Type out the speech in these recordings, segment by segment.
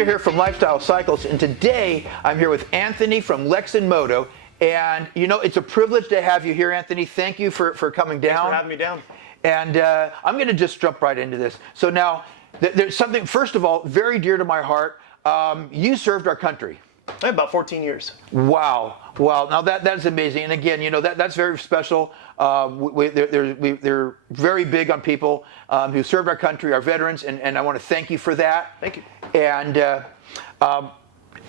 Junior here from Lifestyle Cycles, and today I'm here with Anthony from Lexin Moto. And you know, it's a privilege to have you here, Anthony. Thank you for coming down. Thanks for having me down. And I'm going to just jump right into this. So now, there's something, first of all, very dear to my heart. You served our country. About 14 years. Wow. Wow. Now that's amazing. And again, you know, that's very special. They're very big on people who served our country, our veterans, and I want to thank you for that. Thank you. And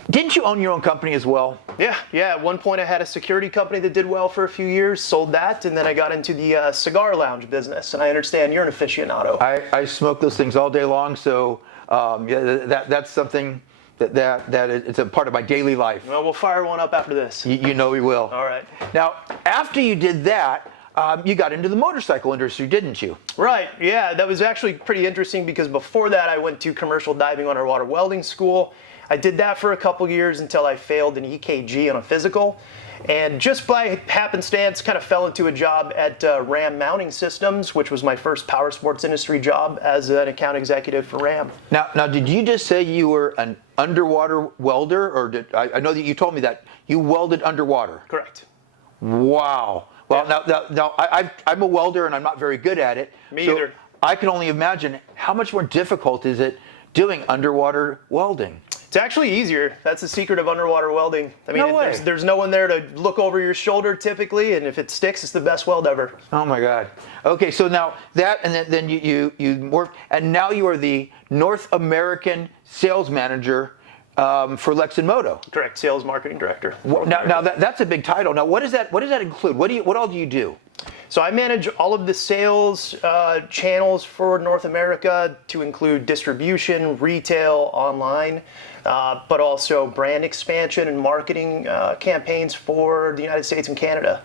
didn't you own your own company as well? Yeah. At one point I had a security company that did well for a few years, sold that, and then I got into the cigar lounge business. And I understand you're an aficionado. I smoke those things all day long, so yeah, that's something that it's a part of my daily life. Well, we'll fire one up after this. You know we will. All right. Now, after you did that, you got into the motorcycle industry, didn't you? Right, yeah, that was actually pretty interesting because before that I went to commercial diving underwater welding school. I did that for a couple years until I failed an EKG on a physical. And just by happenstance, kind of fell into a job at Ram Mounting Systems, which was my first power sports industry job as an account executive for Ram. Now, did you just say you were an underwater welder, or I know that you told me that you welded underwater? Correct. Wow. Well, now I'm a welder and I'm not very good at it. Me either. I can only imagine how much more difficult is it doing underwater welding? It's actually easier. That's the secret of underwater welding. I mean, No way. There's no one there to look over your shoulder typically, and if it sticks, it's the best weld ever. Oh my God. Okay, so now that, and then you morphed, and now you are the North American sales manager for Lexin Moto. Correct, sales marketing director. Now that's a big title. Now what does that include? What all do you do? So I manage all of the sales channels for North America, to include distribution, retail, online, but also brand expansion and marketing campaigns for the United States and Canada.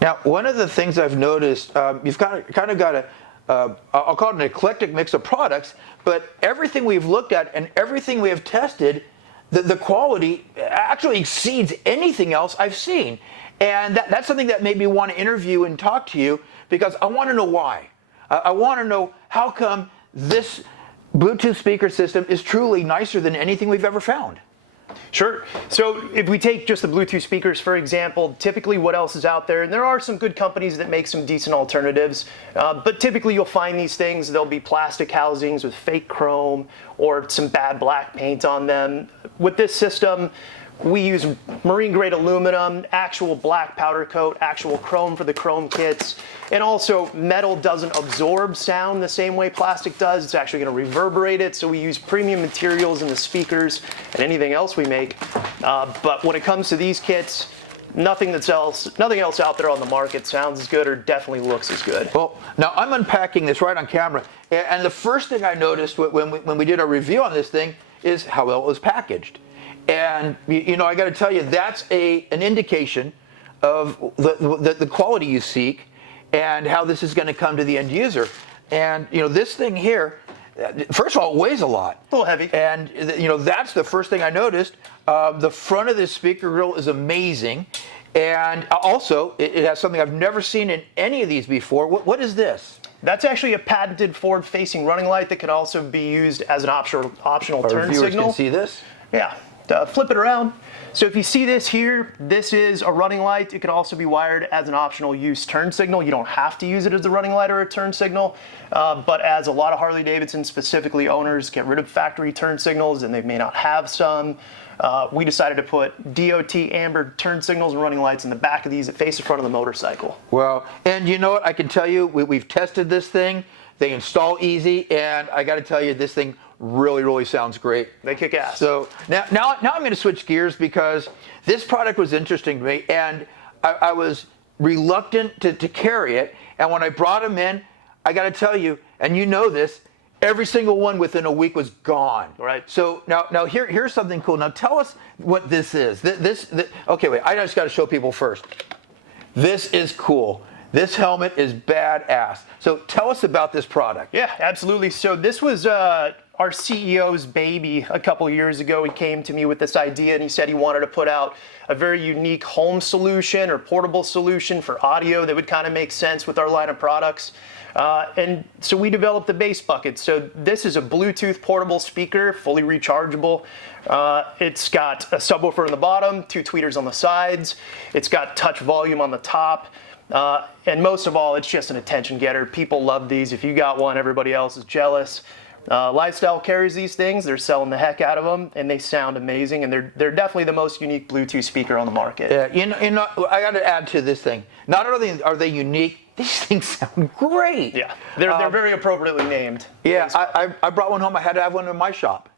Now, one of the things I've noticed, you've kind of got a, I'll call it an eclectic mix of products, but everything we've looked at and everything we have tested, the quality actually exceeds anything else I've seen. And that's something that made me want to interview and talk to you, because I want to know why. I want to know how come this Bluetooth speaker system is truly nicer than anything we've ever found. Sure. So if we take just the Bluetooth speakers, for example, typically what else is out there, and there are some good companies that make some decent alternatives, but typically you'll find these things, there'll be plastic housings with fake chrome or some bad black paint on them. With this system, we use marine grade aluminum, actual black powder coat, actual chrome for the chrome kits, and also metal doesn't absorb sound the same way plastic does. It's actually going to reverberate it, so we use premium materials in the speakers and anything else we make. But when it comes to these kits, nothing else out there on the market sounds as good or definitely looks as good. Well, now I'm unpacking this right on camera, and the first thing I noticed when we did our review on this thing is how well it was packaged. And you know, I got to tell you, that's an indication of the quality you seek and how this is going to come to the end user. And you know, this thing here, first of all, it weighs a lot. A little heavy. And you know, that's the first thing I noticed. The front of this speaker grill is amazing, and also it has something I've never seen in any of these before. What is this? That's actually a patented forward-facing running light that can also be used as an optional turn Our viewers signal. can see this. Yeah. Flip it around. So if you see this here, this is a running light. It can also be wired as an optional use turn signal. You don't have to use it as a running light or a turn signal, but as a lot of Harley Davidson, specifically owners, get rid of factory turn signals and they may not have some, we decided to put DOT amber turn signals and running lights in the back of these that face the front of the motorcycle. Well, and you know what? I can tell you, we've tested this thing. They install easy, and I got to tell you, this thing really sounds great. They kick ass. So now I'm going to switch gears, because this product was interesting to me, and I was reluctant to carry it. And when I brought them in, I got to tell you, and you know this, every single one within a week was gone. Right. So now here's something cool. Now tell us what this is. Okay, wait. I just got to show people first. This is cool. This helmet is badass. So tell us about this product. Yeah, absolutely. So this was our CEO's baby a couple years ago. He came to me with this idea, and he said he wanted to put out a very unique home solution or portable solution for audio that would kind of make sense with our line of products. And so we developed the Bass Bucket. So this is a Bluetooth portable speaker, fully rechargeable. It's got a subwoofer on the bottom, 2 tweeters on the sides. It's got touch volume on the top. And most of all, it's just an attention getter. People love these. If you got one, everybody else is jealous. Lifestyle carries these things. They're selling the heck out of them, and they sound amazing. And they're definitely the most unique Bluetooth speaker on the market. Yeah, I got to add to this thing. Not only are they unique, these things sound great. Yeah, they're very appropriately named. Yeah, I brought one home. I had to have one in my shop.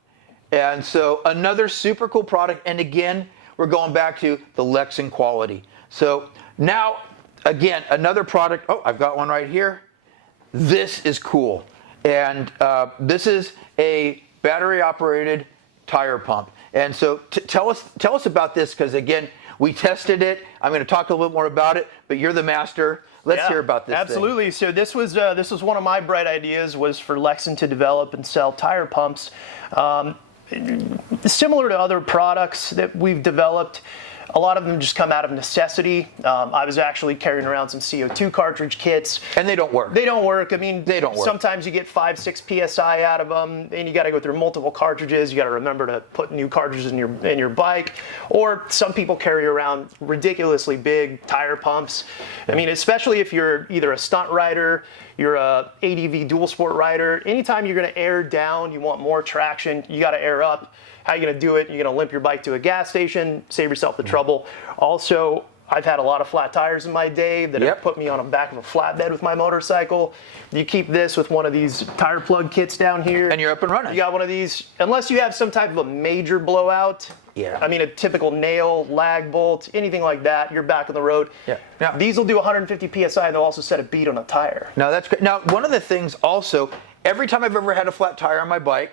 And so another super cool product. And again, we're going back to the Lexin quality. So now, again, another product. Oh, I've got one right here. This is cool. And this is a battery-operated tire pump. And so tell us about this, because again, we tested it. I'm going to talk a little bit more about it, but you're the master. Let's hear about this. Absolutely. So this was one of my bright ideas, was for Lexin to develop and sell tire pumps. Similar to other products that we've developed, a lot of them just come out of necessity. I was actually carrying around some CO2 cartridge kits. And they don't work. They don't work. I mean, they don't work. Sometimes you get 5-6 PSI out of them, and you got to go through multiple cartridges. You got to remember to put new cartridges in your bike. Or some people carry around ridiculously big tire pumps. I mean, especially if you're either a stunt rider, you're a ADV dual sport rider. Anytime you're going to air down, you want more traction, you got to air up. How are you going to do it? You're going to limp your bike to a gas station, save yourself the trouble. Also, I've had a lot of flat tires in my day that have put me on the back of a flatbed with my motorcycle. You keep this with one of these tire plug kits down here, and you're up and running. You got one of these, unless you have some type of a major blowout. Yeah. I mean, a typical nail, lag bolt, anything like that, you're back on the road. Yeah. Now, these will do 150 PSI, and they'll also set a beat on a tire. Now, that's great. Now, one of the things also, every time I've ever had a flat tire on my bike,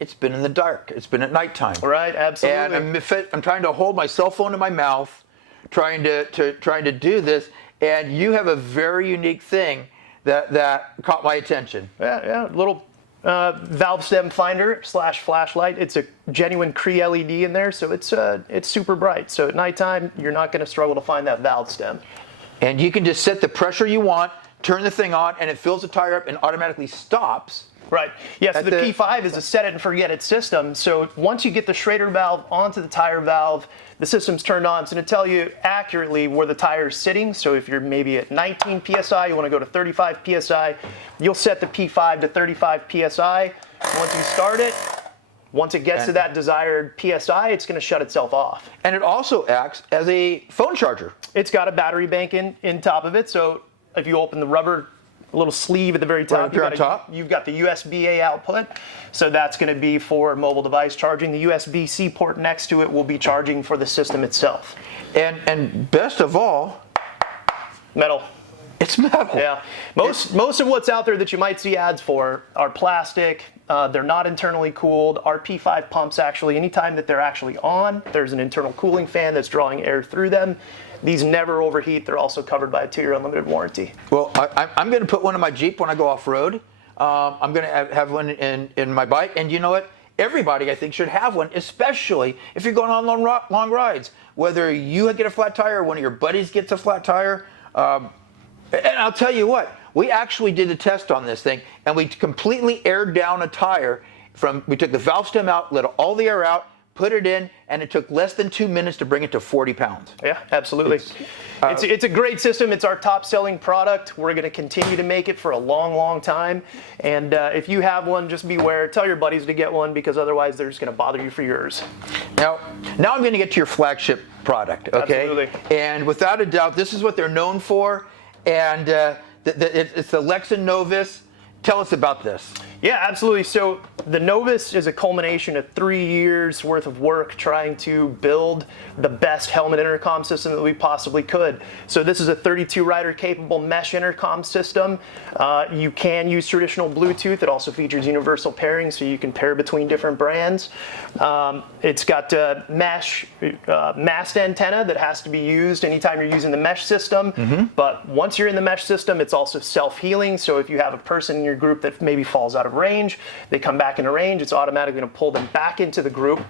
it's been in the dark. It's been at nighttime. Right, absolutely. And I'm trying to hold my cell phone in my mouth, trying to do this, and you have a very unique thing that caught my attention. Yeah, little valve stem finder / flashlight. It's a genuine Cree LED in there, so it's super bright. So at nighttime, you're not going to struggle to find that valve stem. And you can just set the pressure you want, turn the thing on, and it fills the tire up and automatically stops. Right. Yeah, so the P5 is a set it and forget it system. So once you get the Schrader valve onto the tire valve, the system's turned on. It's going to tell you accurately where the tire is sitting. So if you're maybe at 19 PSI, you want to go to 35 PSI, you'll set the P5 to 35 PSI. Once you start it, once it gets to that desired PSI, it's going to shut itself off. And it also acts as a phone charger. It's got a battery bank in top of it. So if you open the rubber little sleeve at the very top, you've got the USB-A output. So that's going to be for mobile device charging. The USB-C port next to it will be charging for the system itself. And best of all, metal. It's metal. Yeah. Most of what's out there that you might see ads for are plastic. They're not internally cooled. Our P5 pumps actually, anytime that they're actually on, there's an internal cooling fan that's drawing air through them. These never overheat. They're also covered by a 2-year unlimited warranty. Well, I'm going to put one in my Jeep when I go off-road. I'm going to have one in my bike. And you know what? Everybody, I think, should have one, especially if you're going on long rides. Whether you get a flat tire or one of your buddies gets a flat tire. And I'll tell you what, we actually did a test on this thing, and we completely aired down a tire. We took the valve stem out, let all the air out, put it in, and it took less than 2 minutes to bring it to 40 pounds. Yeah, absolutely. It's a great system. It's our top-selling product. We're going to continue to make it for a long, long time. And if you have one, just beware. Tell your buddies to get one, because otherwise they're just going to bother you for yours. Now I'm going to get to your flagship product, okay? Absolutely. And without a doubt, this is what they're known for, and it's the Lexin Novus. Tell us about this. Yeah, absolutely. So the Novus is a culmination of 3 years worth of work trying to build the best helmet intercom system that we possibly could. So this is a 32 rider capable mesh intercom system. You can use traditional Bluetooth. It also features universal pairing, so you can pair between different brands. It's got a mesh mast antenna that has to be used anytime you're using the mesh system. But once you're in the mesh system, it's also self-healing. So if you have a person in your group that maybe falls out of of range. They come back into range, it's automatically going to pull them back into the group.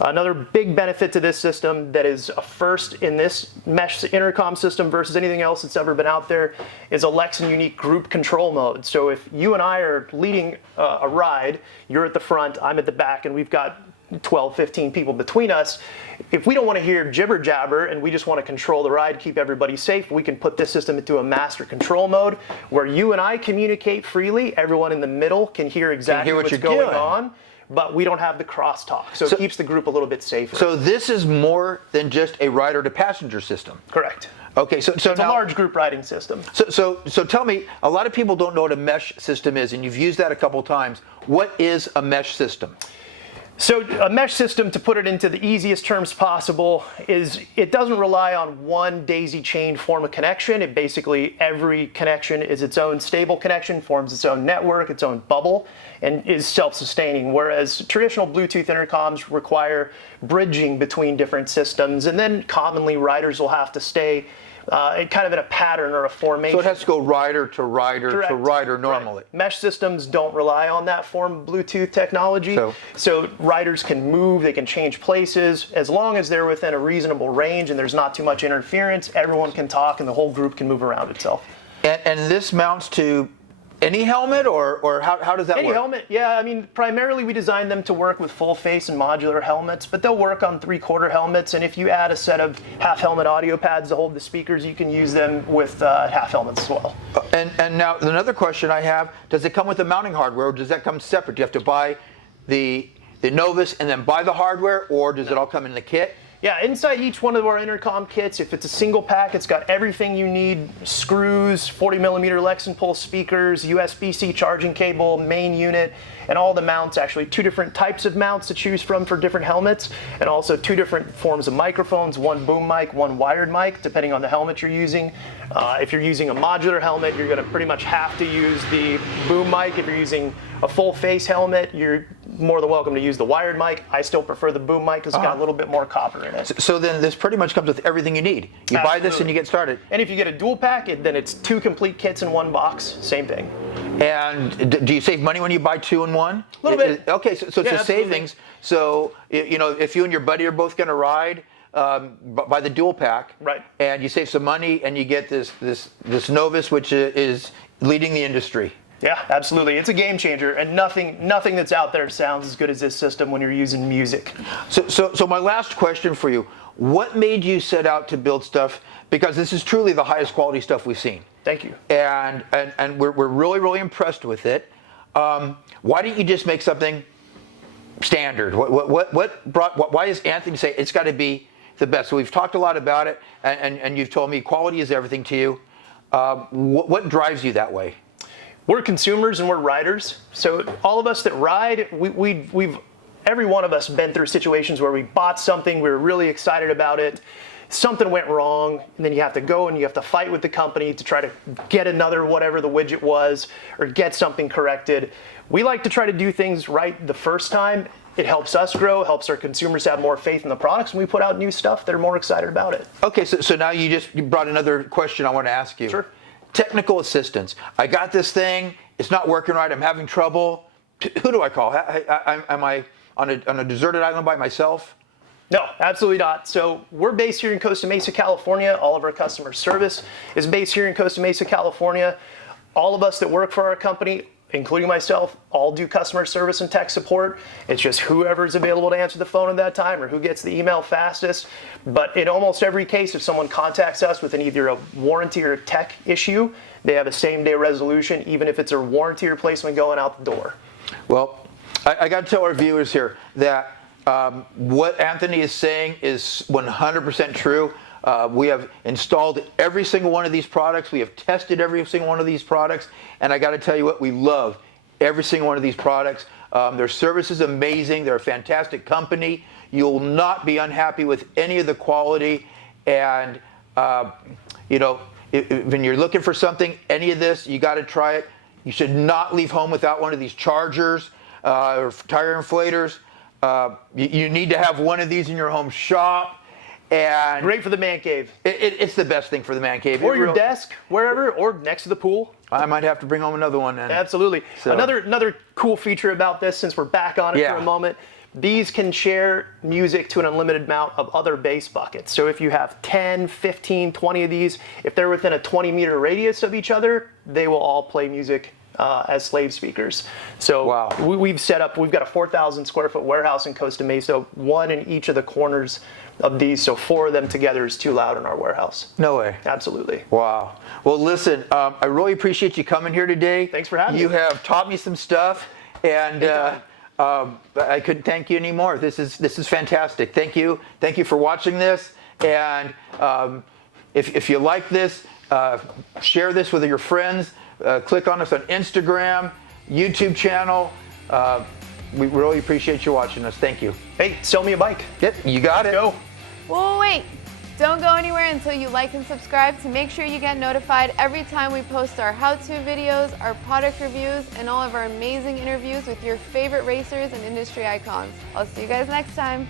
Another big benefit to this system that is a first in this mesh intercom system versus anything else that's ever been out there is a Lexin unique group control mode. So if you and I are leading a ride, you're at the front, I'm at the back, and we've got 12, 15 people between us. If we don't want to hear jibber jabber and we just want to control the ride, keep everybody safe, we can put this system into a master control mode where you and I communicate freely. Everyone in the middle can hear exactly what's going on, but we don't have the crosstalk. So it keeps the group a little bit safer. So this is more than just a rider to passenger system. Correct. Okay, so it's a large group riding system. So tell me, a lot of people don't know what a mesh system is, and you've used that a couple times. What is a mesh system? So a mesh system, to put it into the easiest terms possible, is it doesn't rely on one daisy chain form of connection. It basically, every connection is its own stable connection, forms its own network, its own bubble, and is self-sustaining. Whereas traditional Bluetooth intercoms require bridging between different systems, and then commonly riders will have to stay kind of in a pattern or a formation. So it has to go rider to rider Correct. to rider normally. Right. Mesh systems don't rely on that form of Bluetooth technology. So riders can move, they can change places. As long as they're within a reasonable range and there's not too much interference, everyone can talk and the whole group can move around itself. And this mounts to any helmet, or how does that work? Any helmet, yeah. I mean, primarily we designed them to work with full face and modular helmets, but they'll work on 3/4 helmets. And if you add a set of half helmet audio pads to hold the speakers, you can use them with half helmets as well. And now another question I have: does it come with the mounting hardware, or does that come separate? Do you have to buy the Novus and then buy the hardware, or does it all come in the kit? Yeah, inside each one of our intercom kits, if it's a single pack, it's got everything you need: screws, 40mm Lexin pulse speakers, USB-C charging cable, main unit, and all the mounts. Actually, 2 different types of mounts to choose from for different helmets, and also 2 different forms of microphones: 1 boom mic, 1 wired mic, depending on the helmet you're using. If you're using a modular helmet, you're going to pretty much have to use the boom mic. If you're using a full face helmet, you're more than welcome to use the wired mic. I still prefer the boom mic because it's got a little bit more copper in it. So then this pretty much comes with everything you need. You buy this and you get started. And if you get a dual pack, then it's 2 complete kits in 1 box. Same thing. And do you save money when you buy 2 in 1? A little bit. Okay, so it's a savings. So if you and your buddy are both going to ride, buy the dual pack, right? And you save some money, and you get this Novus, which is leading the industry. Yeah, absolutely. It's a game changer, and nothing that's out there sounds as good as this system when you're using music. So my last question for you: what made you set out to build stuff? Because this is truly the highest quality stuff we've seen. Thank you. And we're really impressed with it. Why didn't you just make something standard? Why does Anthony say it's got to be the best? So we've talked a lot about it, and you've told me quality is everything to you. What drives you that way? We're consumers and we're riders. So all of us that ride, we've every one of us been through situations where we bought something, we were really excited about it, something went wrong, and then you have to go and you have to fight with the company to try to get another whatever the widget was or get something corrected. We like to try to do things right the first time. It helps us grow, helps our consumers have more faith in the products, and we put out new stuff, they're more excited about it. Okay, so now you brought another question I want to ask you. Sure. Technical assistance. I got this thing, it's not working right, I'm having trouble. Who do I call? Am I on a deserted island by myself? No, absolutely not. So we're based here in Costa Mesa, California. All of our customer service is based here in Costa Mesa, California. All of us that work for our company, including myself, all do customer service and tech support. It's just whoever's available to answer the phone at that time or who gets the email fastest. But in almost every case, if someone contacts us with either a warranty or a tech issue, they have a same-day resolution, even if it's a warranty replacement going out the door. Well, I got to tell our viewers here that what Anthony is saying is 100% true. We have installed every single one of these products. We have tested every single one of these products. And I got to tell you what, we love every single one of these products. Their service is amazing. They're a fantastic company. You'll not be unhappy with any of the quality. And, when you're looking for something, any of this, you got to try it. You should not leave home without one of these chargers or tire inflators. You need to have one of these in your home shop. And Great for the man cave. It's the best thing for the man cave. Or your desk, wherever, or next to the pool. I might have to bring home another one then. Absolutely. So. Another cool feature about this, since we're back on it for a moment, these can share music to an unlimited amount of other bass buckets. So if you have 10, 15, 20 of these, if they're within a 20-meter radius of each other, they will all play music as slave speakers. So we've got a 4,000 square foot warehouse in Costa Mesa, one in each of the corners of these, so 4 of them together is too loud in our warehouse. No way. Absolutely. Wow. Well, listen, I really appreciate you coming here today. Thanks for having me. You have taught me some stuff, and I couldn't thank you anymore. This is fantastic. Thank you. Thank you for watching this. And if you like this, share this with your friends. Click on us on Instagram, YouTube channel. We really appreciate you watching us. Thank you. Hey, sell me a bike. Yep, you got it. Go. Well, wait. Don't go anywhere until you like and subscribe to make sure you get notified every time we post our how-to videos, our product reviews, and all of our amazing interviews with your favorite racers and industry icons. I'll see you guys next time.